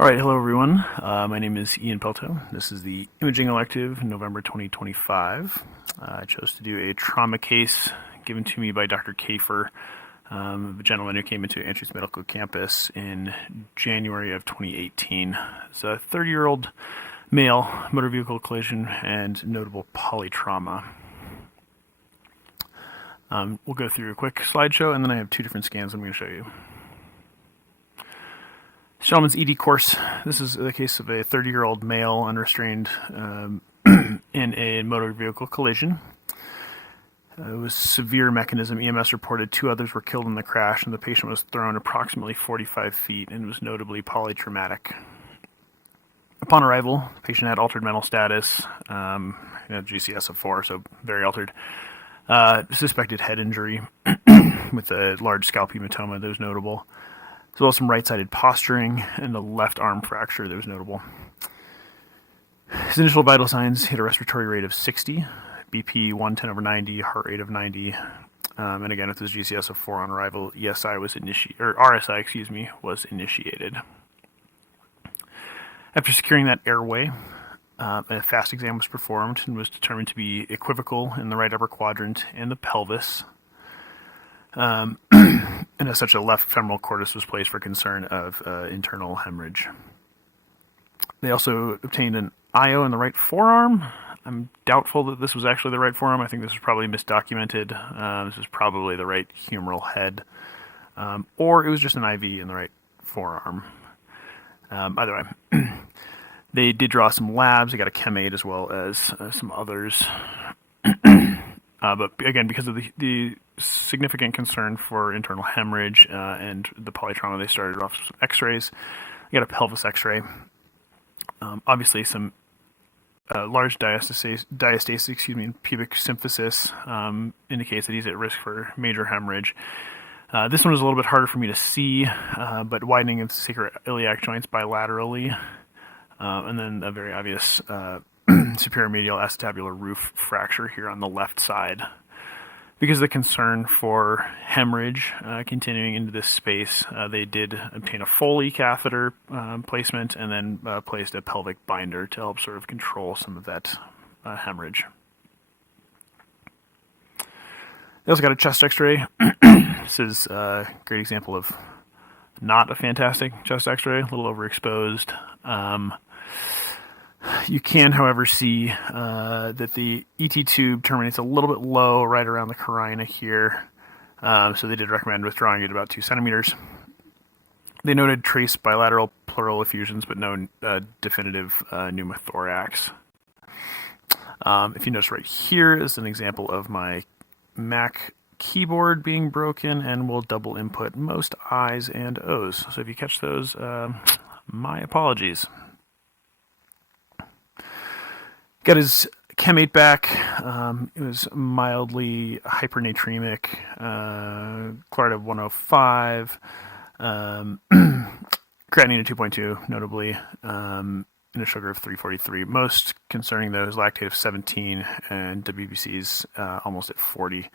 All right, hello everyone. My name is Ian Pelto. This is the imaging elective, November 2025. I chose to do a trauma case given to me by Dr. Kafer, a gentleman who came into Andrews Medical Campus in January of 2018. It's a 30-year-old male, motor vehicle collision, and notable polytrauma. We'll go through a quick slideshow, and then I have two different scans I'm going to show you. This gentleman's ED course. This is the case of a 30-year-old male unrestrained in a motor vehicle collision. It was severe mechanism. EMS reported 2 others were killed in the crash, and the patient was thrown approximately 45 feet and was notably polytraumatic. Upon arrival, the patient had altered mental status, GCS of 4, so very altered. Suspected head injury with a large scalp hematoma that was notable, as well as some right-sided posturing and a left arm fracture that was notable. His initial vital signs: he had a respiratory rate of 60, BP 110/90, heart rate of 90, and again with his GCS of 4 on arrival, RSI was initiated. After securing that airway, a fast exam was performed and was determined to be equivocal in the right upper quadrant and the pelvis. And as such, a left femoral cordis was placed for concern of internal hemorrhage. They also obtained an IO in the right forearm. I'm doubtful that this was actually the right forearm. I think this was probably misdocumented. This was probably the right humeral head. Or it was just an IV in the right forearm. Either way. They did draw some labs. They got a chem-aid as well as some others. But again, because of the significant concern for internal hemorrhage and the polytrauma, they started off with some x-rays. They got a pelvis x-ray. Obviously, some large diastasis, pubic symphysis indicates that he's at risk for major hemorrhage. This one was a little bit harder for me to see, but widening of the sacroiliac joints bilaterally, and then a very obvious superior medial acetabular roof fracture here on the left side. Because of the concern for hemorrhage continuing into this space, they did obtain a Foley catheter placement and then placed a pelvic binder to help sort of control some of that hemorrhage. They also got a chest x-ray. This is a great example of not a fantastic chest x-ray, a little overexposed. You can, however, see that the ET tube terminates a little bit low right around the carina here. So they did recommend withdrawing it about 2 centimeters. They noted trace bilateral pleural effusions, but no definitive pneumothorax. If you notice right here is an example of my Mac keyboard being broken, and will double input most I's and O's. So if you catch those, my apologies. Got his chem-8 back. It was mildly hypernatremic, chloride of 105, creatinine of 2.2, notably, and a sugar of 343. Most concerning, though, is lactate of 17 and WBC's almost at 40.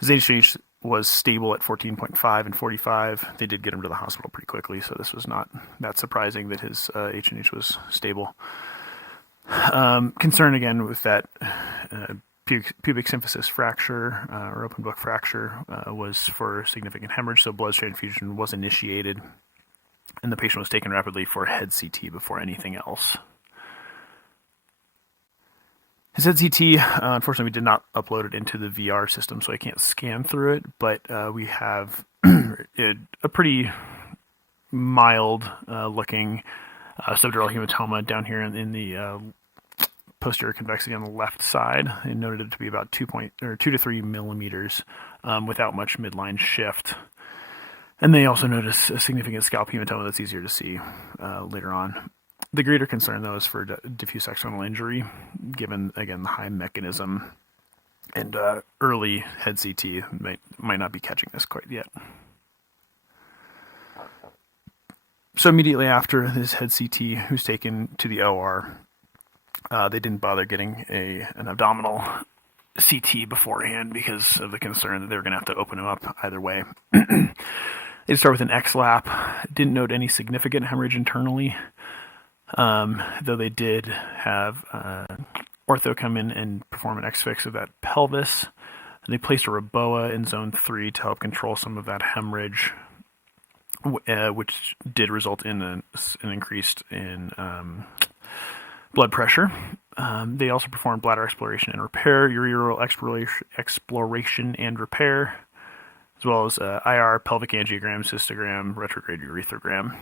His HH was stable at 14.5 and 45. They did get him to the hospital pretty quickly, so this was not that surprising that his H&H was stable. Concern again with that pubic symphysis fracture or open book fracture was for significant hemorrhage, so bloodstream infusion was initiated, and the patient was taken rapidly for head CT before anything else. His head CT, unfortunately, we did not upload it into the VR system, so I can't scan through it, but we have a pretty mild looking subdural hematoma down here in the posterior convexity on the left side. They noted it to be about 2 to 3 millimeters without much midline shift. And they also notice a significant scalp hematoma that's easier to see later on. The greater concern, though, is for diffuse axonal injury, given, again, the high mechanism, and early head CT might not be catching this quite yet. So immediately after this head CT, he was taken to the OR. They didn't bother getting an abdominal CT beforehand because of the concern that they were going to have to open him up either way. They start with an X-lap. Didn't note any significant hemorrhage internally, though they did have ortho come in and perform an X-fix of that pelvis. They placed a Reboa in zone 3 to help control some of that hemorrhage, which did result in an increase in blood pressure. They also performed bladder exploration and repair, ureteral exploration and repair, as well as IR, pelvic angiogram, cystogram, retrograde urethrogram,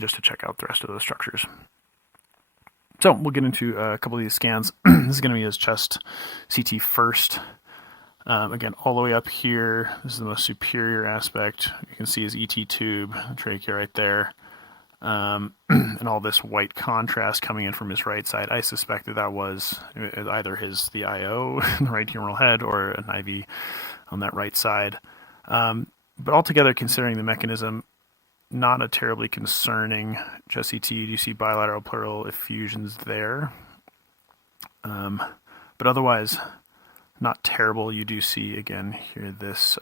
just to check out the rest of those structures. So we'll get into a couple of these scans. This is going to be his chest CT first. Again, all the way up here, this is the most superior aspect. You can see his ET tube, trachea right there, and all this white contrast coming in from his right side. I suspect that was either the IO in the right humeral head or an IV on that right side. But altogether, considering the mechanism, not a terribly concerning chest CT. You see bilateral pleural effusions there, but otherwise not terrible. You do see again here this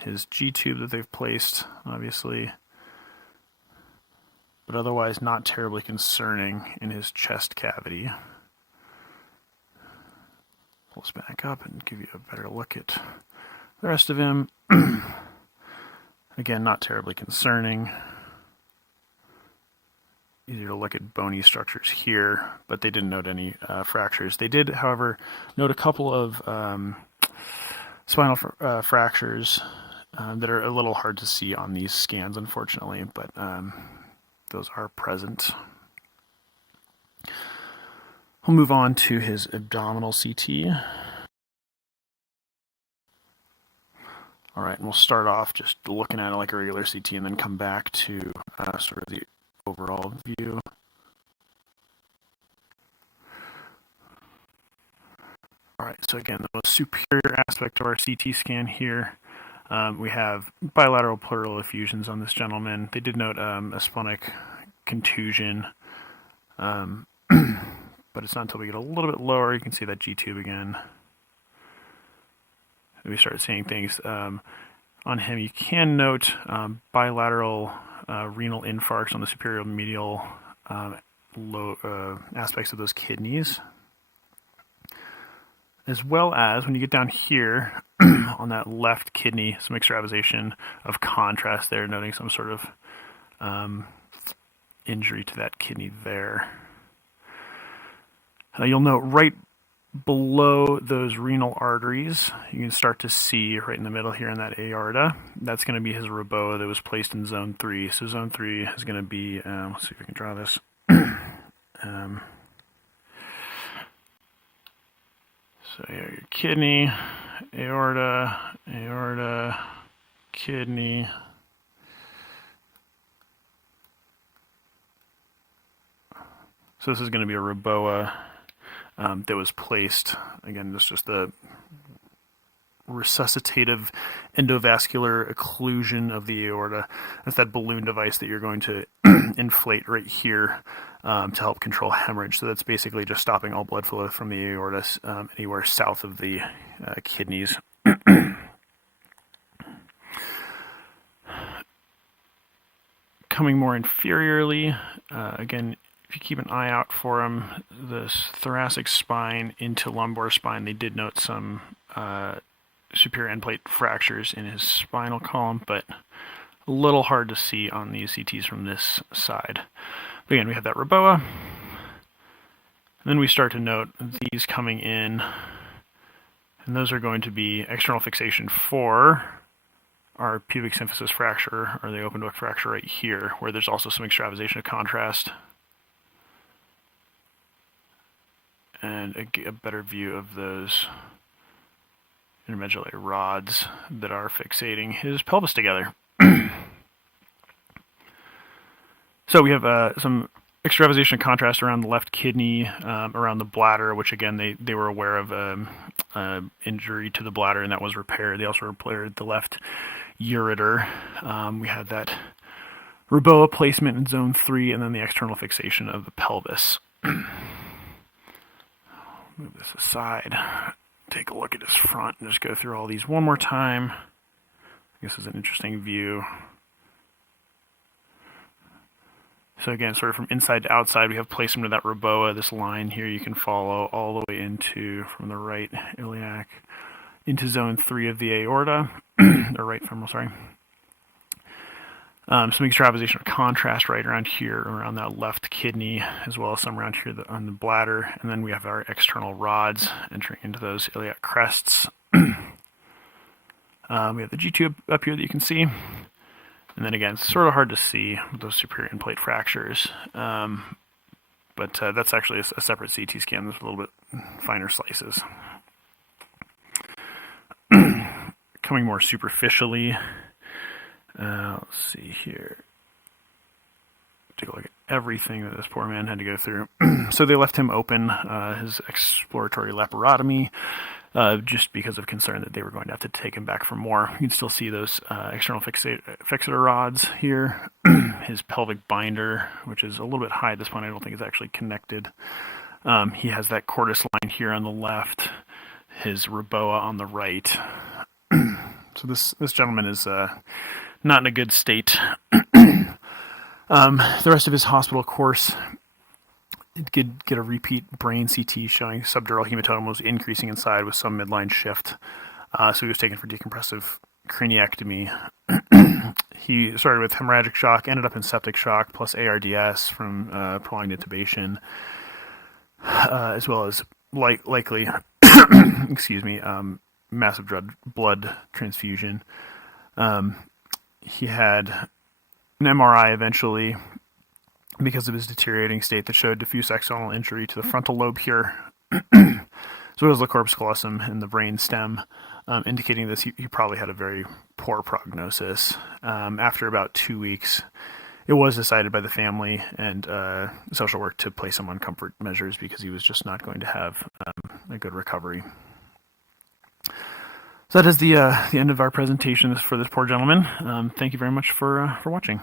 his G tube that they've placed, obviously, but otherwise not terribly concerning in his chest cavity. Pull this back up and give you a better look at the rest of him. Again, not terribly concerning. Easier to look at bony structures here, but they didn't note any fractures. They did, however, note a couple of spinal fractures that are a little hard to see on these scans, unfortunately, but those are present. We'll move on to his abdominal CT. All right, and we'll start off just looking at it like a regular CT and then come back to sort of the overall view. All right, so again, the most superior aspect of our CT scan here, we have bilateral pleural effusions on this gentleman. They did note a splenic contusion, but it's not until we get a little bit lower, you can see that G-tube again. We start seeing things on him. You can note bilateral renal infarcts on the superior medial aspects of those kidneys, as well as when you get down here on that left kidney, some extravasation of contrast there, noting some sort of injury to that kidney there. You'll note right below those renal arteries, you can start to see right in the middle here in that aorta, that's going to be his Reboa that was placed in zone 3. So zone 3 is going to be, let's see if we can draw this. So here, your kidney, aorta, kidney. So this is going to be a Reboa that was placed, again, this is just the resuscitative endovascular occlusion of the aorta. That's that balloon device that you're going to inflate right here to help control hemorrhage. So that's basically just stopping all blood flow from the aorta anywhere south of the kidneys. Coming more inferiorly, again, if you keep an eye out for him, this thoracic spine into lumbar spine, they did note some superior end plate fractures in his spinal column, but a little hard to see on these CTs from this side. But again, we have that Reboa. And then we start to note these coming in, and those are going to be external fixation for our pubic symphysis fracture, or the open duct fracture right here, where there's also some extravasation of contrast. And a better view of those intermedullary rods that are fixating his pelvis together. So we have some extravasation of contrast around the left kidney, around the bladder, which again they were aware of injury to the bladder, and that was repaired. They also repaired the left ureter. We had that Reboa placement in zone 3, and then the external fixation of the pelvis. Move this aside, take a look at his front, and just go through all these one more time. This is an interesting view. So again, sort of from inside to outside, we have placed him to that Reboa. This line here you can follow all the way into, from the right iliac, into zone 3 of the aorta, or right femoral, sorry. Some extravasation of contrast right around here, around that left kidney, as well as some around here on the bladder. And then we have our external rods entering into those iliac crests. We have the G-tube up here that you can see. And then again, it's sort of hard to see with those superior end plate fractures. But that's actually a separate CT scan. There's a little bit finer slices. Coming more superficially, let's see here. Take a look at everything that this poor man had to go through. So they left him open, his exploratory laparotomy, just because of concern that they were going to have to take him back for more. You can still see those external fixator rods here. His pelvic binder, which is a little bit high at this point, I don't think it's actually connected. He has that cordis line here on the left, his Reboa on the right. So this gentleman is not in a good state. The rest of his hospital course, it did get a repeat brain CT showing subdural hematoma was increasing inside with some midline shift. So he was taken for decompressive craniectomy. He started with hemorrhagic shock, ended up in septic shock, plus ARDS from prolonged intubation, as well as likely, excuse me, massive blood transfusion. He had an MRI eventually because of his deteriorating state that showed diffuse axonal injury to the frontal lobe here, as well as the corpus callosum in the brain stem, indicating this he probably had a very poor prognosis. After about 2 weeks, it was decided by the family and social work to place him on comfort measures because he was just not going to have a good recovery. So that is the end of our presentation for this poor gentleman. Thank you very much for watching.